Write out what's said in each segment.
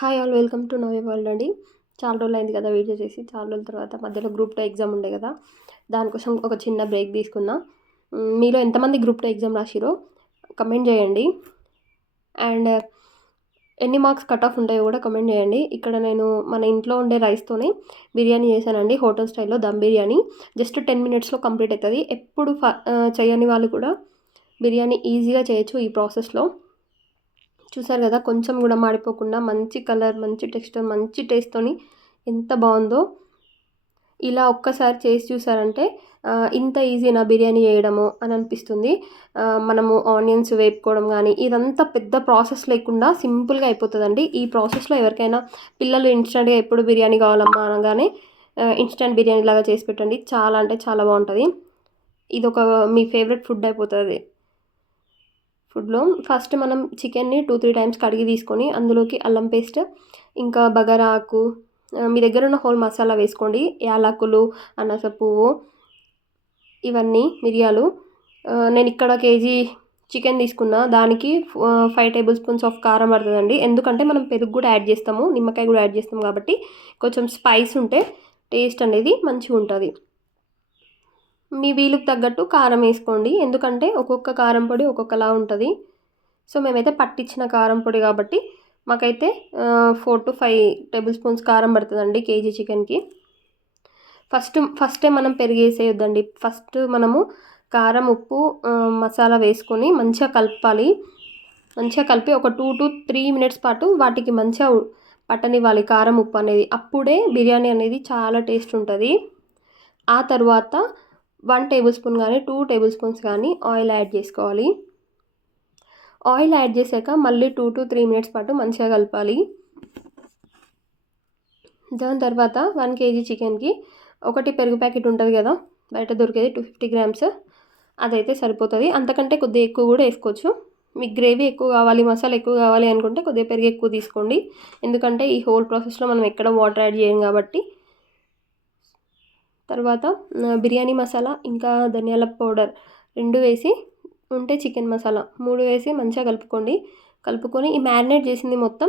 Hi all, welcome to నవే world అండి. చాలా రోజులు అయింది కదా వీడియో చేసి. చాలా రోజుల తర్వాత మధ్యలో గ్రూప్ 2 ఎగ్జామ్ ఉండే కదా, దానికోసం ఒక చిన్న బ్రేక్ తీసుకున్నా. మీలో ఎంతమంది గ్రూప్ 2 ఎగ్జామ్ రాసిరో కమెంట్ చేయండి. అండ్ ఎన్ని మార్క్స్ కట్ ఆఫ్ ఉంటాయో కూడా కమెంట్ చేయండి. ఇక్కడ నేను మన ఇంట్లో ఉండే రైస్తోనే బిర్యానీ చేశానండి, హోటల్ స్టైల్లో దమ్ బిర్యానీ. జస్ట్ 10 మినిట్స్లో కంప్లీట్ అవుతుంది. ఎప్పుడు చేయని వాళ్ళు కూడా బిర్యానీ ఈజీగా చేయొచ్చు ఈ ప్రాసెస్లో. చూసారు కదా, కొంచెం కూడా మాడిపోకుండా మంచి కలర్, మంచి టెక్స్చర్, మంచి టేస్ట్తోని ఎంత బాగుందో. ఇలా ఒక్కసారి చేసి చూసారంటే ఇంత ఈజీనా బిర్యానీ చేయడము అని అనిపిస్తుంది. మనము ఆనియన్స్ వేపుకోవడం కానీ ఇదంతా పెద్ద ప్రాసెస్ లేకుండా సింపుల్గా అయిపోతుందండి. ఈ ప్రాసెస్లో ఎవరికైనా పిల్లలు ఇన్స్టెంట్గా ఎప్పుడు బిర్యానీ కావాలమ్మా అనగానే ఇన్స్టెంట్ బిర్యానీ లాగా చేసి పెట్టండి. చాలా అంటే చాలా బాగుంటుంది. ఇది ఒక మీ ఫేవరెట్ ఫుడ్ అయిపోతుంది. ఫుడ్లో ఫస్ట్ మనం చికెన్ని 2-3 టైమ్స్ కడిగి తీసుకొని అందులోకి అల్లం పేస్ట్, ఇంకా బగారా ఆకు, మీ దగ్గర ఉన్న హోల్ మసాలా వేసుకోండి. యాలకులు, అనాస పువ్వు, ఇవన్నీ మిరియాలు. నేను ఇక్కడ కేజీ చికెన్ తీసుకున్నా, దానికి 5 టేబుల్ స్పూన్స్ ఆఫ్ కారం పడుతుందండి. ఎందుకంటే మనం పెరుగు కూడా యాడ్ చేస్తాము, నిమ్మకాయ కూడా యాడ్ చేస్తాము కాబట్టి కొంచెం స్పైస్ ఉంటే టేస్ట్ అనేది మంచిగా ఉంటుంది. మీ వీలుకు తగ్గట్టు కారం వేసుకోండి, ఎందుకంటే ఒక్కొక్క కారం పొడి ఒక్కొక్కలా ఉంటుంది. సో మేమైతే పట్టించిన కారం పొడి కాబట్టి మాకైతే 4-5 టేబుల్ స్పూన్స్ కారం పడుతుందండి కేజీ చికెన్కి. ఫస్టే మనం పెరిగేసేయొద్దండి. ఫస్ట్ మనము కారం, ఉప్పు, మసాలా వేసుకొని మంచిగా కలపాలి. మంచిగా కలిపి ఒక 2-3 మినిట్స్ పాటు వాటికి మంచిగా పట్టనివ్వాలి కారం, ఉప్పు అనేది. అప్పుడే బిర్యానీ అనేది చాలా టేస్ట్ ఉంటుంది. ఆ తర్వాత 1 టేబుల్ స్పూన్ కానీ 2 టేబుల్ స్పూన్స్ కానీ ఆయిల్ యాడ్ చేసుకోవాలి. ఆయిల్ యాడ్ చేశాక మళ్ళీ 2-3 మినిట్స్ పాటు మంచిగా కలపాలి. దాని తర్వాత 1 కేజీ చికెన్కి ఒకటి పెరుగు ప్యాకెట్ ఉంటుంది కదా, బయట దొరికేది 250 గ్రామ్స్, అదైతే సరిపోతుంది. అంతకంటే కొద్దిగా ఎక్కువ కూడా వేసుకోవచ్చు. మీకు గ్రేవీ ఎక్కువ కావాలి, మసాలా ఎక్కువ కావాలి అనుకుంటే కొద్దిగా పెరుగు ఎక్కువ తీసుకోండి. ఎందుకంటే ఈ హోల్ ప్రాసెస్లో మనం ఎక్కడ వాటర్ యాడ్ చేయం కాబట్టి. తర్వాత బిర్యానీ మసాలా ఇంకా ధనియాల పౌడర్ 2 వేసి, ఉంటే చికెన్ మసాలా 3 వేసి మంచిగా కలుపుకొని ఈ మ్యారినేట్ చేసింది మొత్తం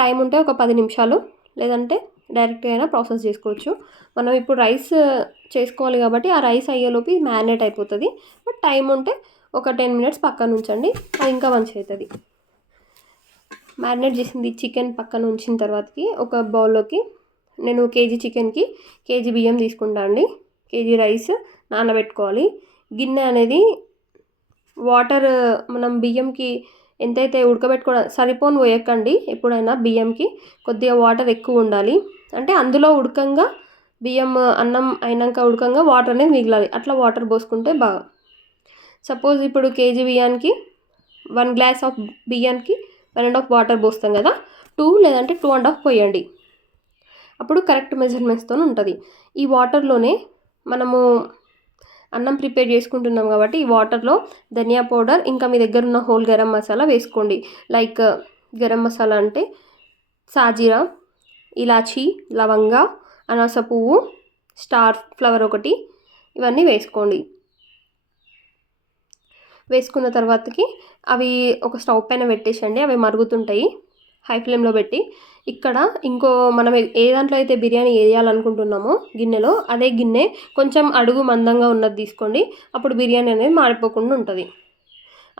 టైం ఉంటే ఒక 10 నిమిషాలు, లేదంటే డైరెక్ట్గా అయినా ప్రాసెస్ చేసుకోవచ్చు. మనం ఇప్పుడు రైస్ చేసుకోవాలి కాబట్టి ఆ రైస్ అయ్యేలోపు మ్యారినేట్ అయిపోతుంది. బట్ టైం ఉంటే ఒక 10 మినిట్స్ పక్కన ఉంచండి, అది ఇంకా మంచిగా అవుతుంది. మ్యారినేట్ చేసింది చికెన్ పక్కన ఉంచిన తర్వాతకి ఒక బౌల్లోకి నేను కేజీ చికెన్కి కేజీ బియ్యం తీసుకుంటా అండి. కేజీ రైస్ నానబెట్టుకోవాలి. గిన్నె అనేది వాటర్ మనం బియ్యంకి ఎంతైతే ఉడకబెట్టుకోవడం సరిపోని పోయకండి. ఎప్పుడైనా బియ్యంకి కొద్దిగా వాటర్ ఎక్కువ ఉండాలి. అంటే అందులో ఉడకంగా బియ్యం అన్నం అయినాక ఉడకంగా వాటర్ అనేది మిగలాలి. అట్లా వాటర్ పోసుకుంటే బాగా. సపోజ్ ఇప్పుడు కేజీ బియ్యానికి 1 గ్లాస్ ఆఫ్ బియ్యానికి 1.5 వాటర్ పోస్తాం కదా, 2 లేదంటే 2.5 పోయండి. అప్పుడు కరెక్ట్ మెజర్మెంట్స్తో ఉంటుంది. ఈ వాటర్లోనే మనము అన్నం ప్రిపేర్ చేసుకుంటున్నాం కాబట్టి ఈ వాటర్లో ధనియా పౌడర్ ఇంకా మీ దగ్గర ఉన్న హోల్ గరం మసాలా వేసుకోండి. లైక్ గరం మసాలా అంటే సాజీరా, ఇలాచీ, లవంగా, అనాస పువ్వు, స్టార్ ఫ్లవర్ ఒకటి, ఇవన్నీ వేసుకోండి. వేసుకున్న తర్వాతకి అవి ఒక స్టవ్ పైన పెట్టేసండి, అవి మరుగుతుంటాయి హై ఫ్లేమ్లో పెట్టి. ఇక్కడ ఇంకో మనం ఏ దాంట్లో అయితే బిర్యానీ వేయాలనుకుంటున్నామో గిన్నెలో, అదే గిన్నె కొంచెం అడుగు మందంగా ఉన్నది తీసుకోండి. అప్పుడు బిర్యానీ అనేది మాడిపోకుండా ఉంటుంది.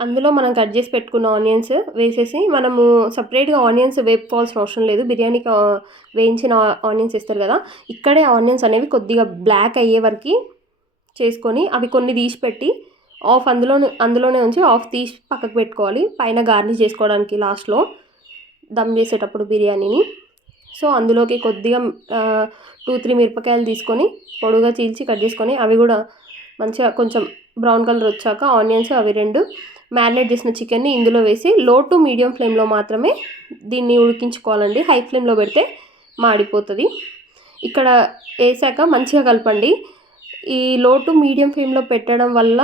అందులో మనం కట్ చేసి పెట్టుకున్న ఆనియన్స్ వేసేసి, మనము సపరేట్గా ఆనియన్స్ వేపుకోవాల్సిన అవసరం లేదు. బిర్యానీకి వేయించిన ఆనియన్స్ వేస్తారు కదా, ఇక్కడే ఆనియన్స్ అనేవి కొద్దిగా బ్లాక్ అయ్యే వరకు చేసుకొని అవి కొన్ని తీసి పెట్టి అందులోనే ఉంచి ఆఫ్ తీసి పక్కకు పెట్టుకోవాలి, పైన గార్నిష్ చేసుకోవడానికి లాస్ట్లో దమ్ చేసేటప్పుడు బిర్యానీని. సో అందులోకి కొద్దిగా 2-3 మిరపకాయలు తీసుకొని పొడుగా చీల్చి కట్ చేసుకొని అవి కూడా మంచిగా కొంచెం బ్రౌన్ కలర్ వచ్చాక ఆనియన్స్ అవి 2 మ్యారినేట్ చేసిన చికెన్ని ఇందులో వేసి లో టు మీడియం ఫ్లేమ్లో మాత్రమే దీన్ని ఉడికించుకోవాలండి. హై ఫ్లేమ్లో పెడితే మాడిపోతుంది. ఇక్కడ వేసాక మంచిగా కలపండి. ఈ లో టు మీడియం ఫ్లేమ్లో పెట్టడం వల్ల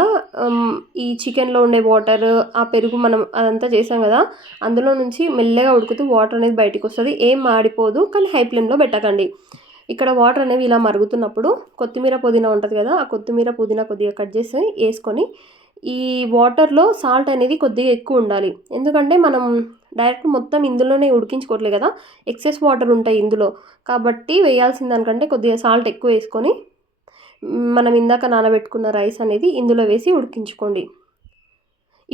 ఈ చికెన్లో ఉండే వాటర్, ఆ పెరుగు మనం అదంతా చేసాం కదా, అందులో నుంచి మెల్లగా ఉడుకుతూ వాటర్ అనేది బయటకు వస్తుంది. ఏం మాడిపోదు, కానీ హై ఫ్లేమ్లో పెట్టకండి. ఇక్కడ వాటర్ అనేవి ఇలా మరుగుతున్నప్పుడు కొత్తిమీర, పుదీనా ఉంటుంది కదా, ఆ కొత్తిమీర, పుదీనా కొద్దిగా కట్ చేసి వేసుకొని, ఈ వాటర్లో సాల్ట్ అనేది కొద్దిగా ఎక్కువ ఉండాలి. ఎందుకంటే మనం డైరెక్ట్ మొత్తం ఇందులోనే ఉడికించుకోవట్లేదు కదా, ఎక్సెస్ వాటర్ ఉంటాయి ఇందులో, కాబట్టి వేయాల్సిన దానికంటే కొద్దిగా సాల్ట్ ఎక్కువ వేసుకొని మనం ఇందాక నానబెట్టుకున్న రైస్ అనేది ఇందులో వేసి ఉడికించుకోండి.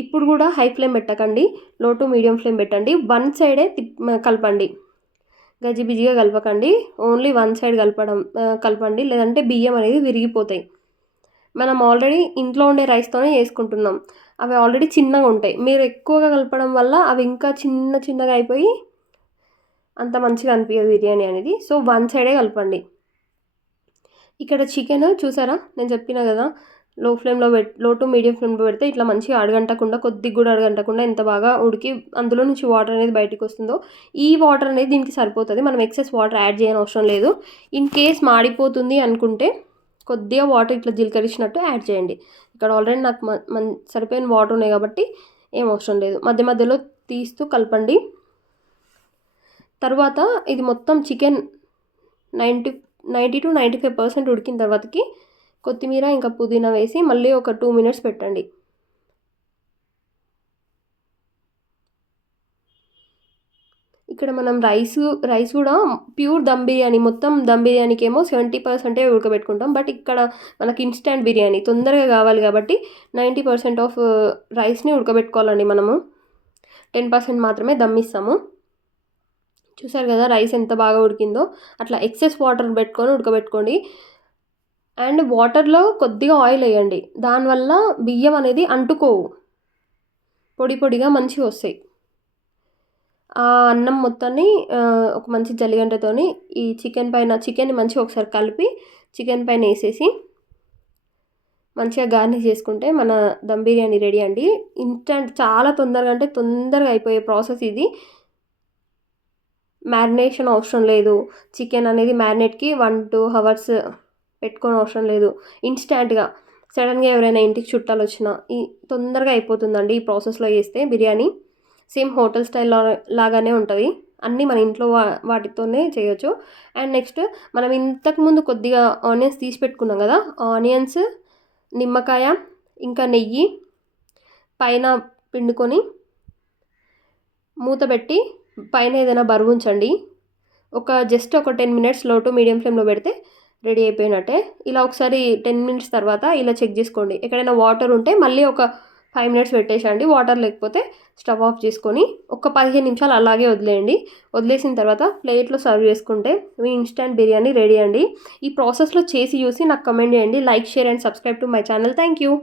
ఇప్పుడు కూడా హై ఫ్లేమ్ పెట్టకండి, లో టు మీడియం ఫ్లేమ్ పెట్టండి. వన్ సైడే కలపండి, గజిబిజిగా కలపకండి, ఓన్లీ వన్ సైడ్ కలపండి, లేదంటే బియ్యం అనేది విరిగిపోతాయి. మనం ఆల్రెడీ ఇంట్లో ఉండే రైస్తోనే చేసుకుంటున్నాం, అవి ఆల్రెడీ చిన్నగా ఉంటాయి. మీరు ఎక్కువగా కలపడం వల్ల అవి ఇంకా చిన్నగా అయిపోయి అంత మంచిగా అనిపించదు బిర్యానీ అనేది. సో వన్ సైడే కలపండి. ఇక్కడ చికెన్ చూసారా, నేను చెప్పిన కదా, లో టు మీడియం ఫ్లేమ్లో పెడితే ఇట్లా మంచిగా అడగంటకుండా, కొద్దిగా కూడా అడగంటకుండా ఎంత బాగా ఉడికి అందులో నుంచి వాటర్ అనేది బయటకు వస్తుందో, ఈ వాటర్ అనేది దీనికి సరిపోతుంది. మనం ఎక్సెస్ వాటర్ యాడ్ చేయని అవసరం లేదు. ఇన్ కేస్ మాడిపోతుంది అనుకుంటే కొద్దిగా వాటర్ ఇట్లా జీలకరించినట్టు యాడ్ చేయండి. ఇక్కడ ఆల్రెడీ నాకు సరిపోయిన వాటర్ ఉన్నాయి కాబట్టి ఏం అవసరం లేదు. మధ్య మధ్యలో తీస్తూ కలపండి. తర్వాత ఇది మొత్తం చికెన్ 90 to 95% ఉడికిన తర్వాతకి కొత్తిమీర ఇంకా పుదీనా వేసి మళ్ళీ ఒక 2 minutes పెట్టండి. ఇక్కడ మనం రైస్ కూడా ప్యూర్ దమ్ బిర్యానీ, మొత్తం దమ్ బిర్యానీకి ఏమో 70% ఉడకబెట్టుకుంటాం. బట్ ఇక్కడ మనకి ఇన్స్టెంట్ బిర్యానీ తొందరగా కావాలి కాబట్టి 90% ఆఫ్ రైస్ని ఉడకబెట్టుకోవాలండి. మనము 10% మాత్రమే దమ్ ఇస్తాము. చూసారు కదా రైస్ ఎంత బాగా ఉడికిందో. అట్లా ఎక్సెస్ వాటర్ పెట్టుకొని ఉడకబెట్టుకోండి. అండ్ వాటర్లో కొద్దిగా ఆయిల్ వేయండి, దానివల్ల బియ్యం అనేది అంటుకోవు, పొడిగా మంచిగా వస్తాయి. ఆ అన్నం మొత్తాన్ని ఒక మంచి జల్లిగంటతోని ఈ చికెన్ని మంచిగా ఒకసారి కలిపి చికెన్ పైన వేసేసి మంచిగా గార్నిష్ చేసుకుంటే మన దమ్ బిర్యానీ రెడీ అండి. ఇన్స్టెంట్, చాలా తొందరగా, అంటే తొందరగా అయిపోయే ప్రాసెస్ ఇది. మ్యారినేషన్ అవసరం లేదు. చికెన్ అనేది మ్యారినేట్కి 1-2 hours పెట్టుకోని అవసరం లేదు. ఇన్స్టాంట్గా సడన్గా ఎవరైనా ఇంటికి చుట్టాలు వచ్చినా తొందరగా అయిపోతుందండి ఈ ప్రాసెస్లో చేస్తే బిర్యానీ. సేమ్ హోటల్ స్టైల్ లాగానే ఉంటుంది. అన్నీ మన ఇంట్లో వాటితోనే చేయొచ్చు. అండ్ నెక్స్ట్ మనం ఇంతకుముందు కొద్దిగా ఆనియన్స్ తీసి పెట్టుకున్నాం కదా, ఆనియన్స్, నిమ్మకాయ ఇంకా నెయ్యి పైన పిండుకొని మూత పెట్టి పైన ఏదైనా బరువు ఉంచండి. జస్ట్ ఒక 10 minutes లో టు మీడియం ఫ్లేమ్లో పెడితే రెడీ అయిపోయినట్టే. ఇలా ఒకసారి 10 minutes తర్వాత ఇలా చెక్ చేసుకోండి. ఎక్కడైనా వాటర్ ఉంటే మళ్ళీ ఒక 5 minutes పెట్టేసండి. వాటర్ లేకపోతే స్టవ్ ఆఫ్ చేసుకొని ఒక 15 నిమిషాలు అలాగే వదిలేయండి. వదిలేసిన తర్వాత ప్లేట్లో సర్వ్ చేసుకుంటే మీ ఇన్స్టెంట్ బిర్యానీ రెడీ అండి. ఈ ప్రాసెస్లో చేసి చూసి నాకు కమెంట్ చేయండి. Like, share and subscribe to my channel. Thank you.